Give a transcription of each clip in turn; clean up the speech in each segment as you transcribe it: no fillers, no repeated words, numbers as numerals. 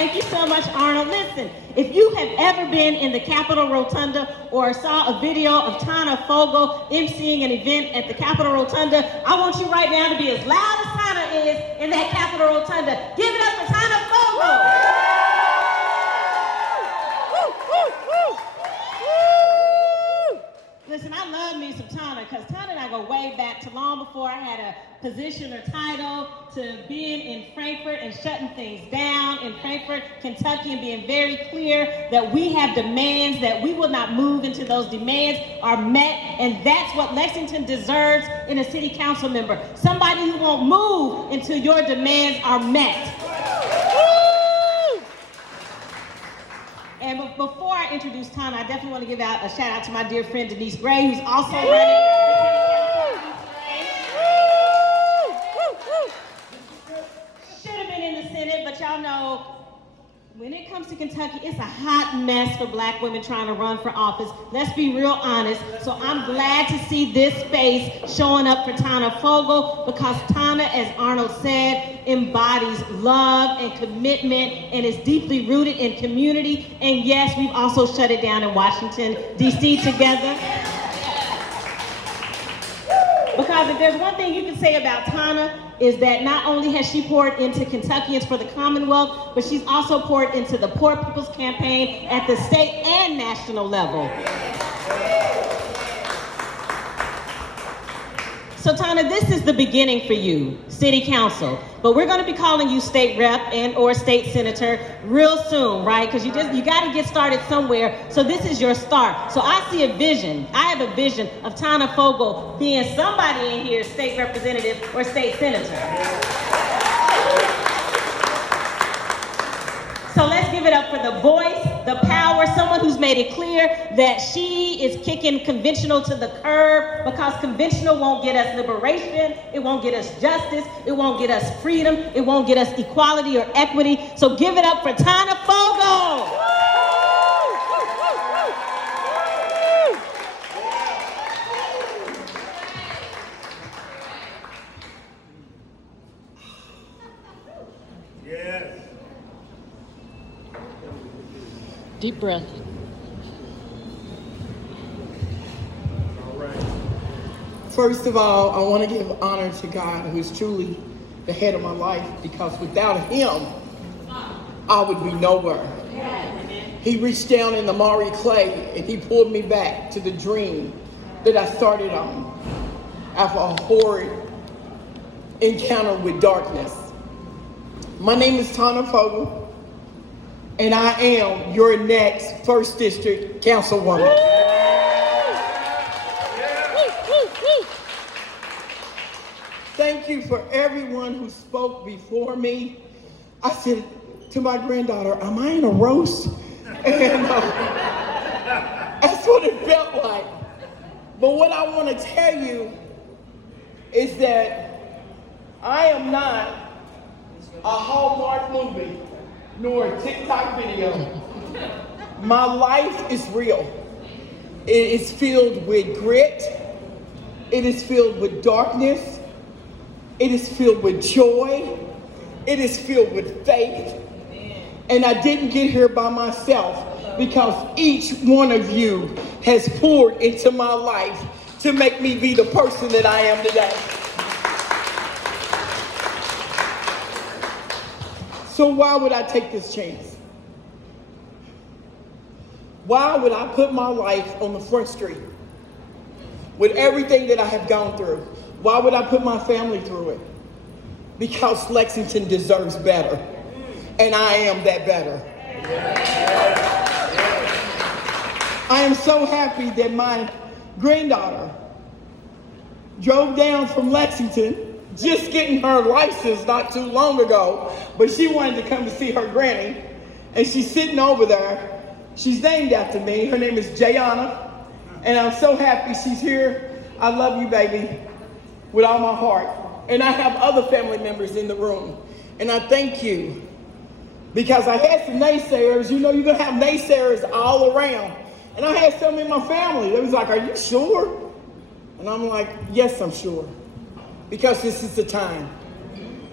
Thank you so much, Arnold. Listen, if you have ever been in the Capitol Rotunda or saw a video of Tayna Fogle emceeing an event at the Capitol Rotunda, I want you right now to be as loud as Tayna is in that Capitol Rotunda. Give it up for Tayna Fogle. Listen, I love me some Tayna because Tayna and I go way back to long before I had a position or title, to being in Frankfort and shutting things down in Frankfort, Kentucky, and being very clear that we have demands, that we will not move until those demands are met, and that's what Lexington deserves in a city council member. Somebody who won't move until your demands are met. And before I introduce Tayna, I definitely want to give out a shout out to my dear friend Denise Gray, who's also running should have been in the Senate, but y'all know when it comes to Kentucky, it's a hot mess for black women trying to run for office. Let's be real honest. So I'm glad to see this space showing up for Tayna Fogle, because Tayna, as Arnold said, embodies love and commitment and is deeply rooted in community. And yes, we've also shut it down in Washington, D.C. together. Because if there's one thing you can say about Tayna, is that not only has she poured into Kentuckians for the Commonwealth, but she's also poured into the Poor People's Campaign at the state and national level. So Tayna, this is the beginning for you, City Council. But we're going to be calling you state rep and or state senator real soon, right? Because you got to get started somewhere. So this is your start. So I see a vision. I have a vision of Tayna Fogle being somebody in here, state representative or state senator. So let's give it up for the voice, the power, someone who's made it clear that she is kicking conventional to the curb, because conventional won't get us liberation, it won't get us justice, it won't get us freedom, it won't get us equality or equity. So give it up for Tayna Fogle. Yes. Deep breath. All right. First of all, I want to give honor to God, who is truly the head of my life, because without him, I would be nowhere. He reached down in the Mari clay and he pulled me back to the dream that I started on after a horrid encounter with darkness. My name is Tayna Fogle, and I am your next 1st District Councilwoman. Thank you for everyone who spoke before me. I said to my granddaughter, am I in a roast? And that's what it felt like. But what I want to tell you is that I am not a Hallmark movie nor a TikTok video. My life is real. It is filled with grit. It is filled with darkness. It is filled with joy. It is filled with faith. And I didn't get here by myself, because each one of you has poured into my life to make me be the person that I am today. So why would I take this chance? Why would I put my life on the front street with everything that I have gone through? Why would I put my family through it? Because Lexington deserves better, and I am that better. I am so happy that my granddaughter drove down from Lexington, just getting her license not too long ago, but she wanted to come to see her granny, and she's sitting over there. She's named after me. Her name is Jayana, and I'm so happy she's here. I love you, baby, with all my heart. And I have other family members in the room, and I thank you, because I had some naysayers. You know, you're gonna have naysayers all around, and I had some in my family. They was like, are you sure? And I'm like, yes, I'm sure, because this is the time.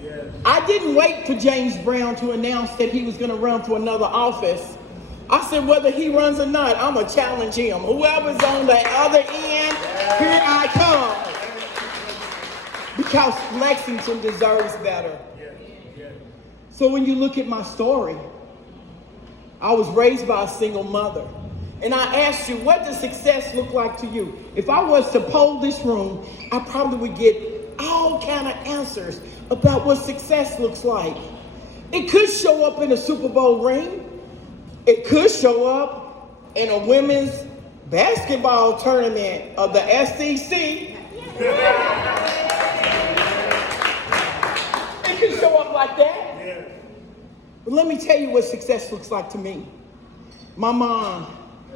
Yes. I didn't wait for James Brown to announce that he was going to run for another office. I said, whether he runs or not, I'm going to challenge him. Whoever's on the other end, here I come. Because Lexington deserves better. So when you look at my story, I was raised by a single mother. And I asked you, what does success look like to you? If I was to poll this room, I probably would get all kind of answers about what success looks like. It could show up in a Super Bowl ring. It could show up in a women's basketball tournament of the SEC. It could show up like that. But let me tell you what success looks like to me. My mom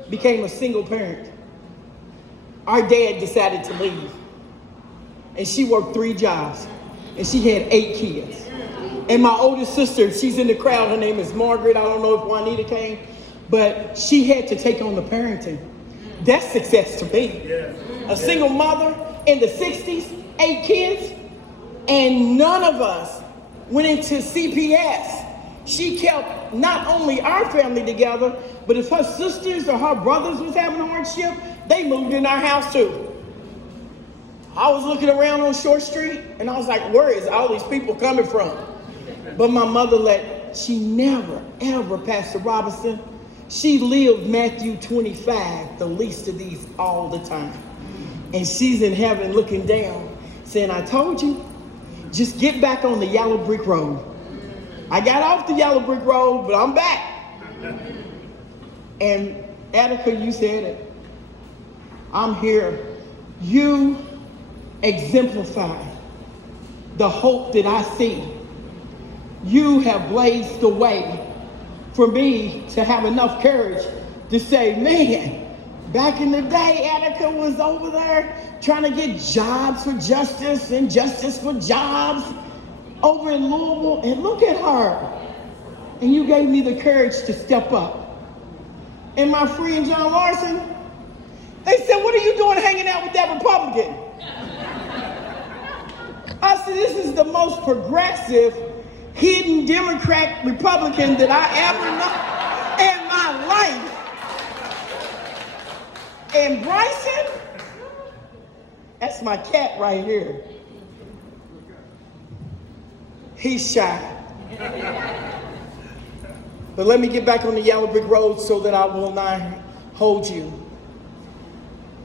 became a single parent. Our dad decided to leave. And she worked 3 jobs. And she had 8 kids. And my oldest sister, she's in the crowd, her name is Margaret. I don't know if Juanita came. But she had to take on the parenting. That's success to me. A single mother in the 60s, 8 kids. And none of us went into CPS. She kept not only our family together, but if her sisters or her brothers was having a hardship, they moved in our house too. I was looking around on Short Street and I was like, where is all these people coming from? But my mother she never, ever, Pastor Robinson, she lived Matthew 25, the least of these, all the time. And she's in heaven looking down, saying, I told you, just get back on the yellow brick road. I got off the yellow brick road, but I'm back. And Attica, you said it. I'm here. You exemplify the hope that I see. You have blazed the way for me to have enough courage to say, man, back in the day, Attica was over there trying to get jobs for justice and justice for jobs over in Louisville, and look at her. And you gave me the courage to step up. And my friend John Larson, they said, what are you doing hanging out with that Republican? I said, this is the most progressive, hidden Democrat Republican that I ever know in my life. And Bryson, that's my cat right here. He's shy. But let me get back on the yellow brick road so that I will not hold you.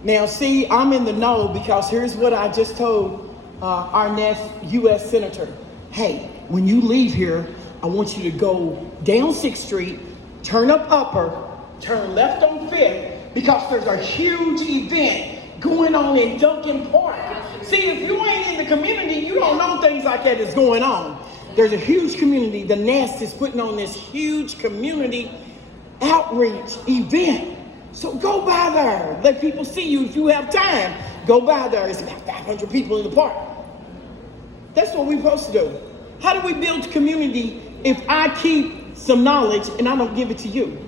Now, see, I'm in the know because here's what I just told our next U.S. Senator. Hey, when you leave here, I want you to go down 6th Street, turn up Upper, turn left on 5th, because there's a huge event going on in Duncan Park. See, if you ain't in the community, you don't know things like that is going on. There's a huge community. The Nest is putting on this huge community outreach event. So go by there. Let people see you if you have time. Go by there. It's about 500 people in the park. That's what we're supposed to do. How do we build community if I keep some knowledge and I don't give it to you?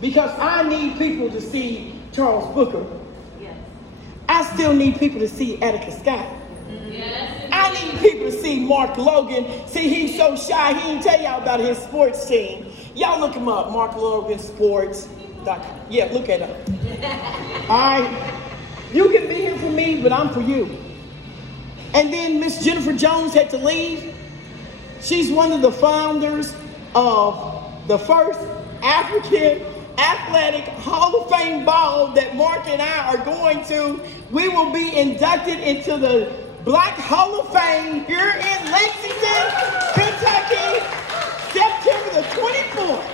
Because I need people to see Charles Booker. Yes. I still need people to see Attica Scott. Yes. I need people to see Mark Logan. See, he's so shy, he didn't tell y'all about his sports team. Y'all look him up, Mark Logan Sports. Yeah, look at him. All right? You can be here for me, but I'm for you. And then Miss Jennifer Jones had to leave. She's one of the founders of the first African Athletic Hall of Fame ball that Mark and I are going to. We will be inducted into the Black Hall of Fame here in Lexington, Kentucky, September the 24th.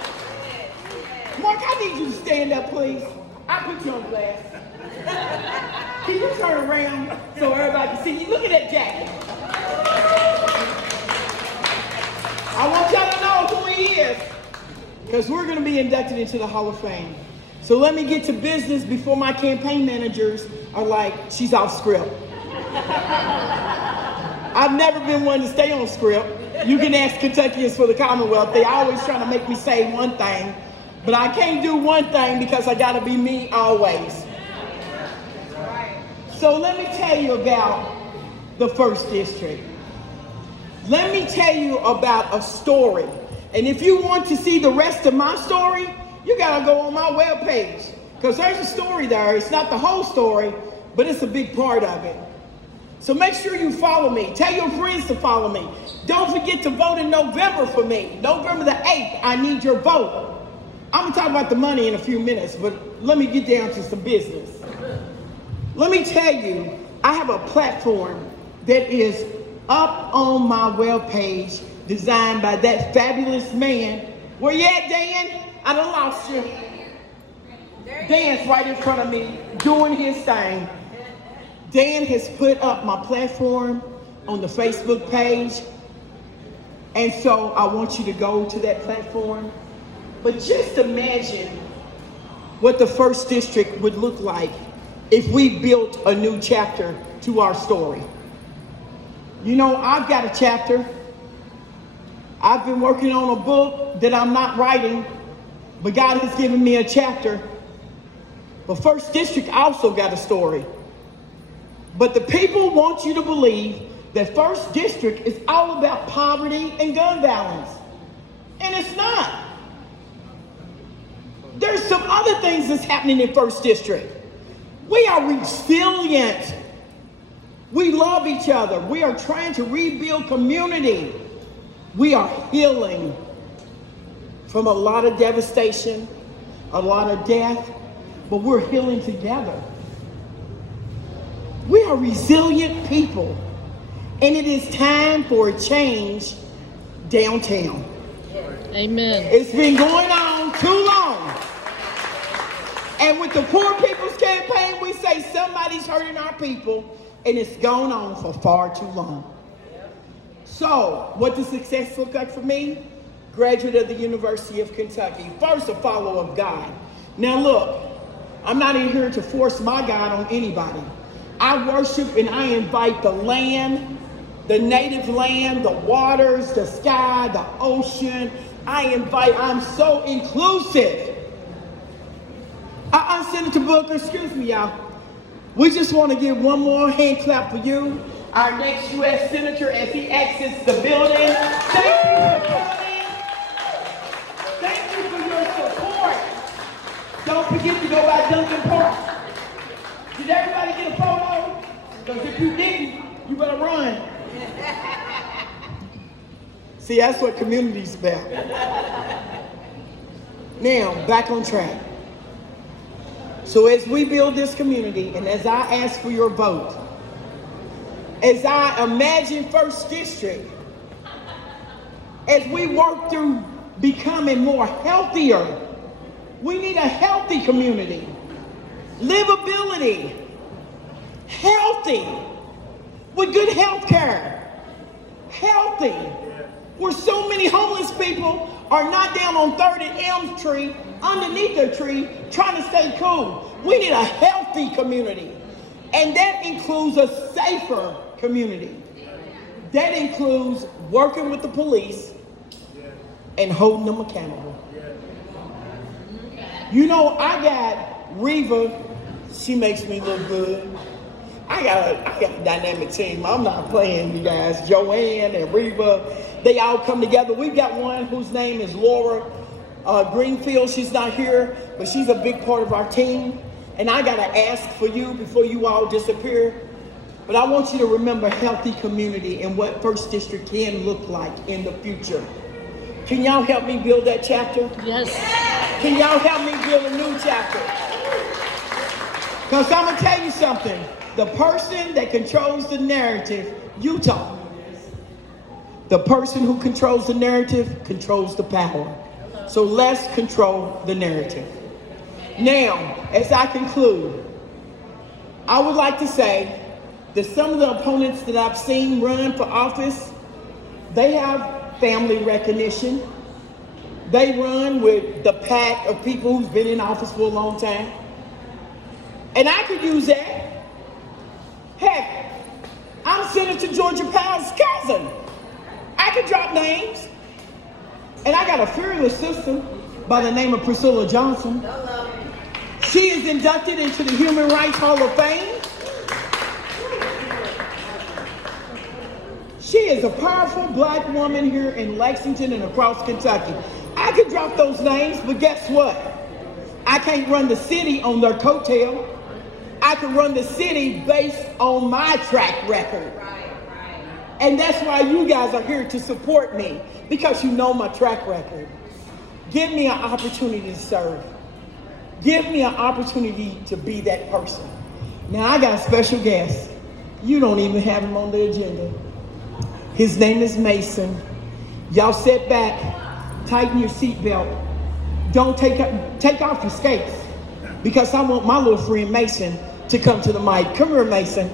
Mark, I need you to stand up, please. I'll put you on glass. Can you turn around so everybody can see you? Look at that jacket. I want y'all to know who he is, because we're going to be inducted into the Hall of Fame. So let me get to business before my campaign managers are like, she's off script. I've never been one to stay on script. You can ask Kentuckians for the Commonwealth. They always trying to make me say one thing, but I can't do one thing because I got to be me always. So let me tell you about the 1st District. Let me tell you about a story. And if you want to see the rest of my story, you gotta go on my webpage. Because there's a story there. It's not the whole story, but it's a big part of it. So make sure you follow me. Tell your friends to follow me. Don't forget to vote in November for me. November the 8th, I need your vote. I'm gonna talk about the money in a few minutes, but let me get down to some business. Let me tell you, I have a platform that is up on my webpage designed by that fabulous man. Where you at, Dan? I done lost you. Dan's right in front of me doing his thing. Dan has put up my platform on the Facebook page. And so I want you to go to that platform. But just imagine what the first district would look like if we built a new chapter to our story. You know, I've got a chapter. I've been working on a book that I'm not writing, but God has given me a chapter. But First District also got a story. But the people want you to believe that First District is all about poverty and gun violence. And it's not. There's some other things that's happening in First District. We are resilient. We love each other. We are trying to rebuild community. We are healing from a lot of devastation, a lot of death, but we're healing together. We are resilient people, and it is time for a change downtown. Amen. It's been going on too long. And with the Poor People's Campaign, we say somebody's hurting our people, and it's gone on for far too long. So, what does success look like for me? Graduate of the University of Kentucky. First, a follower of God. Now look, I'm not in here to force my God on anybody. I worship and I invite the land, the native land, the waters, the sky, the ocean. I'm so inclusive. Senator Booker, excuse me, y'all. We just want to give one more hand clap for you, our next U.S. Senator, as he exits the building. Thank you for coming. Thank you for your support. Don't forget to go by Duncan Park. Did everybody get a photo? Because if you didn't, you better run. See, that's what community's about. Now, back on track. So as we build this community, and as I ask for your vote, as I imagine First District, as we work through becoming more healthier, we need a healthy community. Livability, healthy, with good health care, healthy, where so many homeless people are not down on 3rd and Elm Tree, underneath their tree, trying to stay cool. We need a healthy community. And that includes a safer community. That includes working with the police and holding them accountable. You know, I got Reva, she makes me look good. I got a dynamic team. I'm not playing, you guys. Joanne and Reva, they all come together. We've got one whose name is Laura Greenfield. She's not here, but she's a big part of our team. And I gotta ask for you before you all disappear. But I want you to remember healthy community and what First District can look like in the future. Can y'all help me build that chapter? Yes. Can y'all help me build a new chapter? Because I'm gonna tell you something. The person that controls the narrative, Utah. The person who controls the narrative controls the power. So let's control the narrative. Now, as I conclude, I would like to say that some of the opponents that I've seen run for office, they have family recognition. They run with the pack of people who's been in office for a long time. And I could use that. Heck, I'm Senator Georgia Powell's cousin. I could drop names. And I got a fearless sister by the name of Priscilla Johnson. She is inducted into the Human Rights Hall of Fame. She is a powerful black woman here in Lexington and across Kentucky. I could drop those names, but guess what? I can't run the city on their coattail. I can run the city based on my track record. And that's why you guys are here to support me, because you know my track record. Give me an opportunity to serve. Give me an opportunity to be that person. Now I got a special guest. You don't even have him on the agenda. His name is Mason. Y'all sit back, tighten your seatbelt. Don't take off your skates, because I want my little friend Mason to come to the mic. Come here, Mason.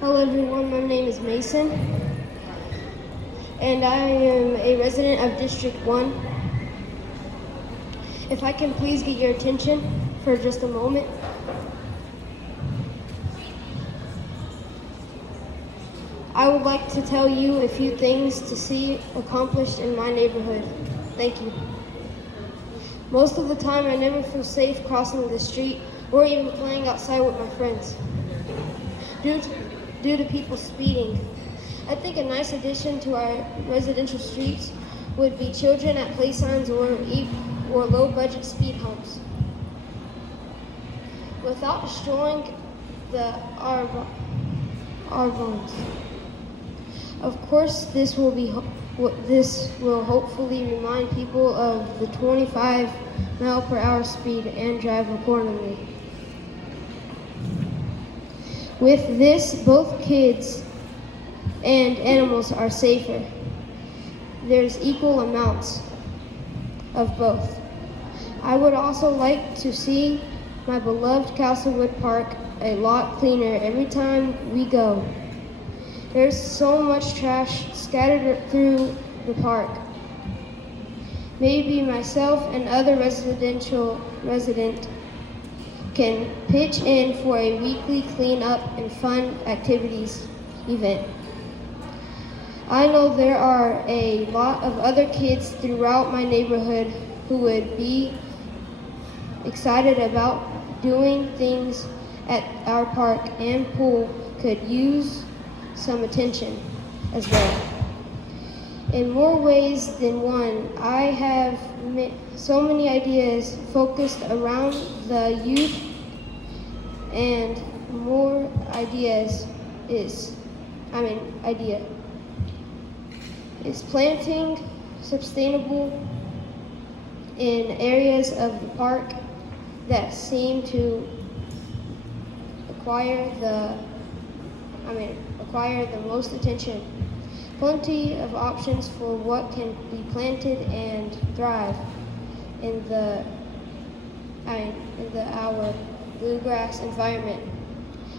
Hello everyone, my name is Mason, and I am a resident of District 1. If I can please get your attention for just a moment. I would like to tell you a few things to see accomplished in my neighborhood. Thank you. Most of the time, I never feel safe crossing the street or even playing outside with my friends due to people speeding. I think a nice addition to our residential streets would be children at play signs or low-budget speed humps. Without destroying the R-bonds. Of course, this will hopefully remind people of the 25-mile-per-hour speed and drive accordingly. With this, both kids and animals are safer. There's equal amounts of both. I would also like to see my beloved Castlewood Park a lot cleaner every time we go. There's so much trash scattered through the park. Maybe myself and other resident can pitch in for a weekly cleanup and fun activities event. I know there are a lot of other kids throughout my neighborhood who would be excited about doing things at our park and pool could use some attention as well. In more ways than one, I have so many ideas focused around the youth, and more idea is planting sustainable in areas of the park that seem to acquire the most attention. Plenty of options for what can be planted and thrive in our bluegrass environment.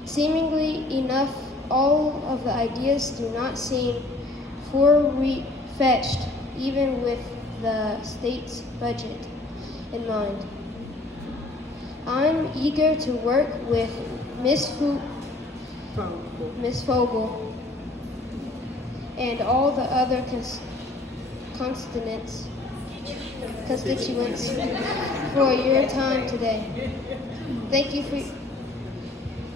Seemingly enough, all of the ideas do not seem far-fetched, even with the state's budget in mind. I'm eager to work with Miss Fogle and all the other constituents for your time today. Thank you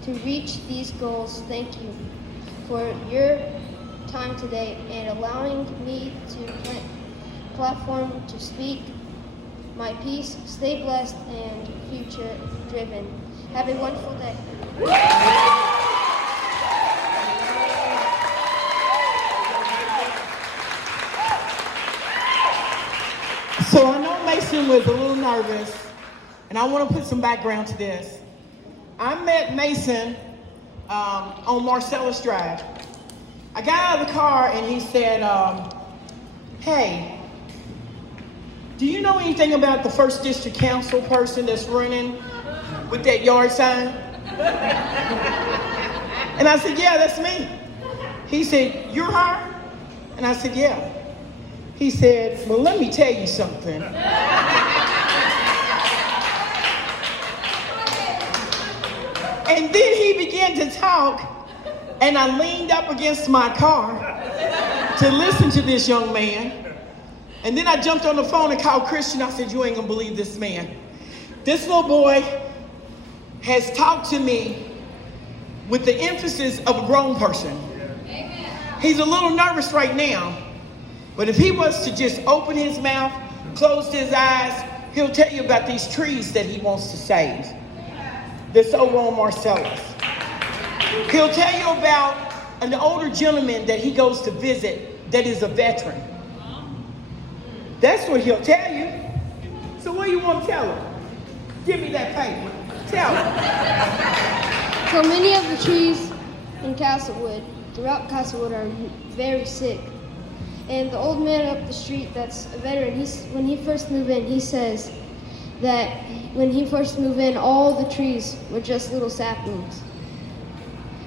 to reach these goals. Thank you for your time today and allowing me to platform to speak my piece. Stay blessed and future driven. Have a wonderful day. So I know Mason was a little nervous, and I want to put some background to this. I met Mason on Marcellus Drive. I got out of the car and he said, hey, do you know anything about the first district council person that's running with that yard sign? And I said, yeah, that's me. He said, you're her? And I said, yeah. He said, well, let me tell you something. And then he began to talk, and I leaned up against my car to listen to this young man. And then I jumped on the phone and called Christian. I said, you ain't gonna believe this man. This little boy has talked to me with the emphasis of a grown person. He's a little nervous right now, but if he was to just open his mouth, close his eyes, he'll tell you about these trees that he wants to save. That's over on Marcellus. He'll tell you about an older gentleman that he goes to visit that is a veteran. That's what he'll tell you. So what do you want to tell him? Give me that paper. Tell him. So many of the trees in Castlewood, throughout Castlewood, are very sick. And the old man up the street that's a veteran, when he first moved in, he says that when he first moved in, all the trees were just little saplings.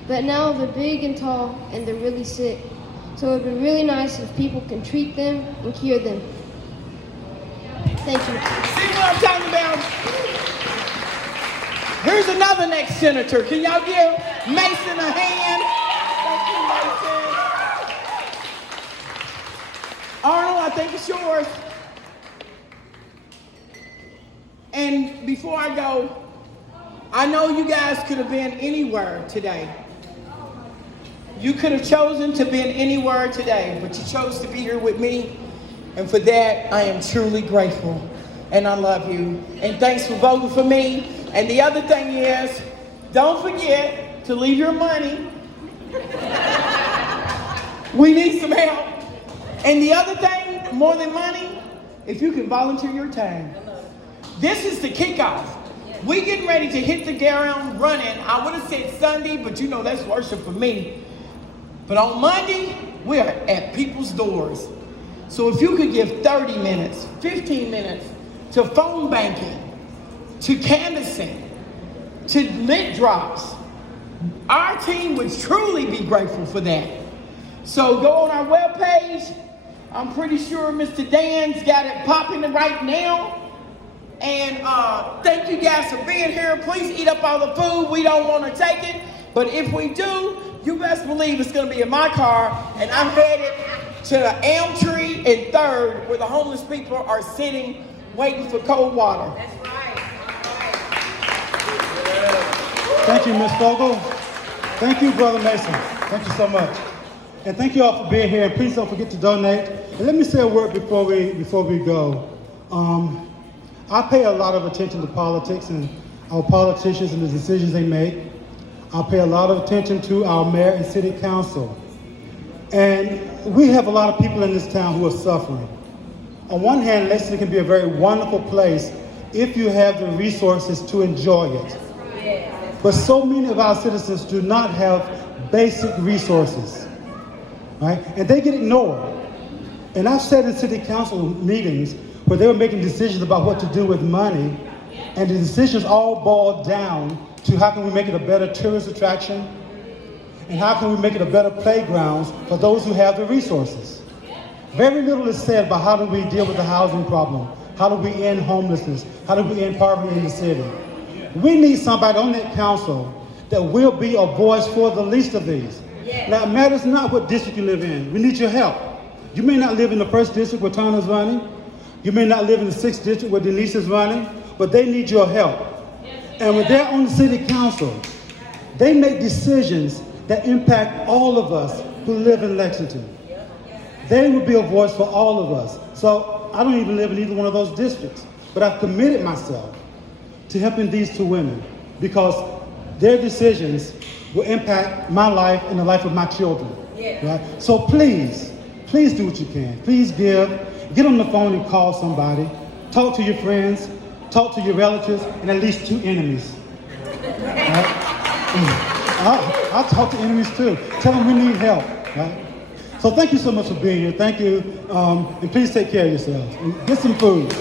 But now they're big and tall, and they're really sick. So it would be really nice if people can treat them and cure them. Thank you. See what I'm talking about? Here's another next senator. Can y'all give Mason a hand? Thank you, Mason. Arnold, I think it's yours. And before I go, I know you guys could have been anywhere today. You could have chosen to be anywhere today, but you chose to be here with me. And for that, I am truly grateful. And I love you. And thanks for voting for me. And the other thing is, don't forget to leave your money. We need some help. And the other thing, more than money, if you can volunteer your time. This is the kickoff. We getting ready to hit the ground running. I would have said Sunday, but you know that's worship for me. But on Monday, we are at people's doors. So if you could give 30 minutes, 15 minutes to phone banking, to canvassing, to lit drops, our team would truly be grateful for that. So go on our webpage. I'm pretty sure Mr. Dan's got it popping right now. And thank you guys for being here. Please eat up all the food. We don't want to take it. But if we do, you best believe it's going to be in my car. And I'm headed to the elm tree and 3rd, where the homeless people are sitting, waiting for cold water. That's right. Thank you, Ms. Fogle. Thank you, Brother Mason. Thank you so much. And thank you all for being here. And please don't forget to donate. And let me say a word before we go. I pay a lot of attention to politics and our politicians and the decisions they make. I pay a lot of attention to our mayor and city council. And we have a lot of people in this town who are suffering. On one hand, Lexington can be a very wonderful place if you have the resources to enjoy it. But so many of our citizens do not have basic resources, right? And they get ignored. And I've said in city council meetings where they were making decisions about what to do with money, and the decisions all boiled down to how can we make it a better tourist attraction, and how can we make it a better playground for those who have the resources. Very little is said about how do we deal with the housing problem, how do we end homelessness, how do we end poverty in the city. We need somebody on that council that will be a voice for the least of these. Now, it matters not what district you live in. We need your help. You may not live in the 1st district where Tayna's running. You may not live in the 6th district where Denise is running, but they need your help. And when they're on the city council, they make decisions that impact all of us who live in Lexington. They will be a voice for all of us. So I don't even live in either one of those districts, but I've committed myself to helping these 2 women because their decisions will impact my life and the life of my children. Right? So please do what you can. Please give. Get on the phone and call somebody. Talk to your friends. Talk to your relatives and at least 2 enemies. Right? I'll talk to enemies too. Tell them we need help. Right? So thank you so much for being here. Thank you. And please take care of yourselves. And get some food.